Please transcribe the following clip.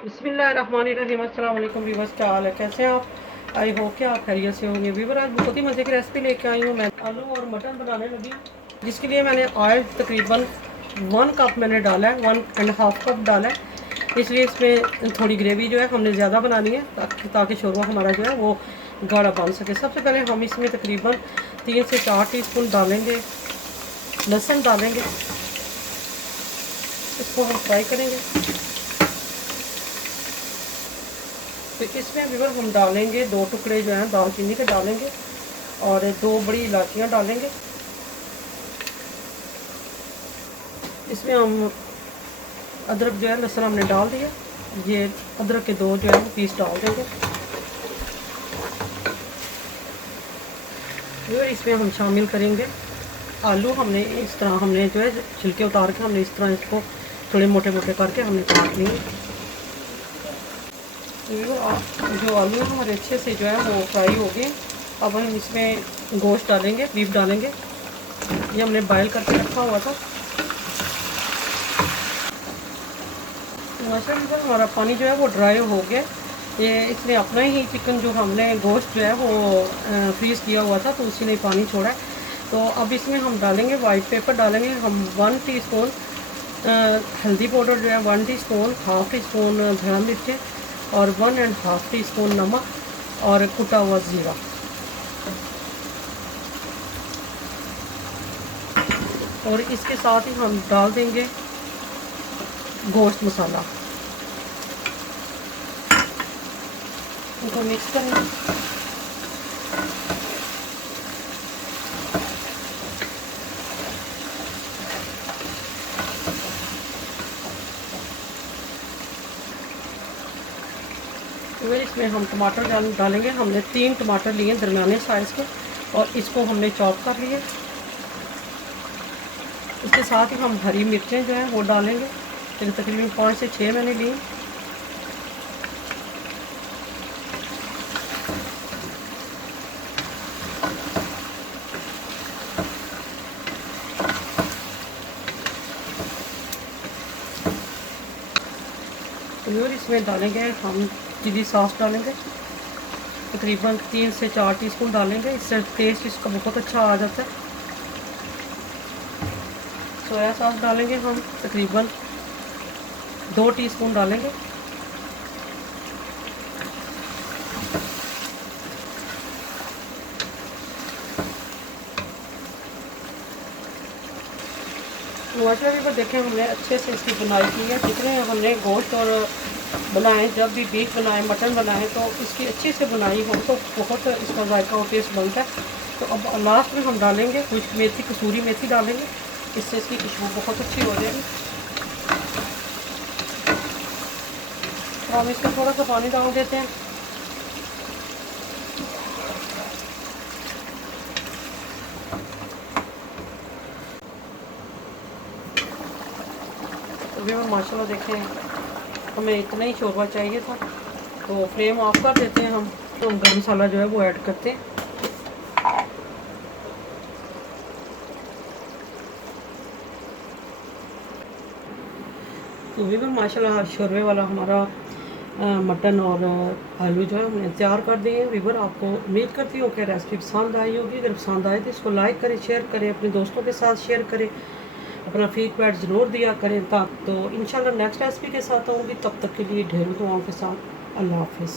बिस्मिल्लाहिर्रहमानिर्रहीम। अस्सलाम वालेकुम व्यूअर्स, क्या हाल है, कैसे हैं आप? आई होप कि आप खैरियत से होंगे। व्यूअर, आज बहुत ही मज़े की रेसिपी लेके आई हूँ। मैं आलू और मटन बनाने लगी, जिसके लिए मैंने ऑयल तकरीबन 1 कप मैंने डाला है, 1.5 कप डाला है। इसलिए इसमें थोड़ी ग्रेवी जो है हमने ज़्यादा बनानी है, ताकि शोरबा हमारा जो है वो गाढ़ा बन सके। सबसे पहले हम इसमें तकरीबन 3 से 4 टीस्पून डालेंगे लहसुन डालेंगे, इसको हम फ्राई करेंगे। तो इसमें भी हम डालेंगे 2 टुकड़े जो हैं दालचीनी के डालेंगे और 2 बड़ी इलायचियाँ डालेंगे। इसमें हम अदरक जो है लहसुन हमने डाल दिया, ये अदरक के 2 जो है पीस डाल देंगे। फिर इसमें हम शामिल करेंगे आलू। हमने इस तरह हमने जो है छिलके उतार के हमने इस तरह इसको थोड़े मोटे मोटे करके हमने काट लिए। जो आलू है हमारे अच्छे से जो है वो फ्राई हो गए। अब हम इसमें गोश्त डालेंगे, बीफ डालेंगे। ये हमने बॉयल करके रखा हुआ था। माशाल्लाह हमारा पानी जो है वो ड्राई हो गया। ये इसने अपना ही चिकन जो हमने गोश्त जो है वो फ्रीज़ किया हुआ था, तो उसी ने पानी छोड़ा है। तो अब इसमें हम डालेंगे वाइट पेपर डालेंगे हम 1 टीस्पून हल्दी पाउडर जो है 1 टीस्पून, हाफ़ टी स्पून धनिया मिर्च और 1.5 टीस्पून नमक और कुटा हुआ ज़ीरा। और इसके साथ ही हम डाल देंगे गोश्त मसाला, इनको मिक्स करेंगे। फिर इसमें हम टमाटर डालेंगे। हमने 3 टमाटर लिए दरमियाने साइज़ के और इसको हमने चॉप कर लिए। इसके साथ ही हम हरी मिर्चें जो हैं वो डालेंगे, तकरीबन 5 से 6 मैंने ली। और इसमें डालेंगे हम चिली सॉस डालेंगे, तकरीबन 3 से 4 टीस्पून डालेंगे। इससे टेस्ट इसका बहुत अच्छा आ जाता है। सोया सॉस डालेंगे हम तकरीबन 2 टीस्पून डालेंगे। माशाल्लाह भी पर देखें हमने अच्छे से इसकी बुनाई की है। जितने हमने गोश्त और बनाए, जब भी बीफ बनाए, मटन बनाए, तो इसकी अच्छी से बुनाई हो तो बहुत इसका जायका और टेस्ट बनता है। तो अब लास्ट में हम डालेंगे कुछ मेथी, कसूरी मेथी डालेंगे, इससे इसकी खुशबू बहुत अच्छी हो जाएगी। तो हम इसमें थोड़ा सा पानी डाल देते हैं। तो भी माशाल्लाह देखें हमें इतना ही शोरबा चाहिए था, तो फ्लेम ऑफ कर देते हैं हम। तो हम गरम मसाला जो है वो ऐड करते हैं। तो भी माशाल्लाह शोरबे वाला हमारा मटन और आलू जो है हमने तैयार कर दिए हैं। वीवर, आपको उम्मीद करती हूँ कि रेसिपी पसंद आई होगी। अगर पसंद आए तो इसको लाइक करें, शेयर करें, अपने दोस्तों के साथ शेयर करें, अपना फीडबैक ज़रूर दिया करें। तो इंशाल्लाह नेक्स्ट रेसिपी के साथ आऊँगी। तब तक के लिए ढेरों दुआओं के साथ अल्लाह हाफिज़।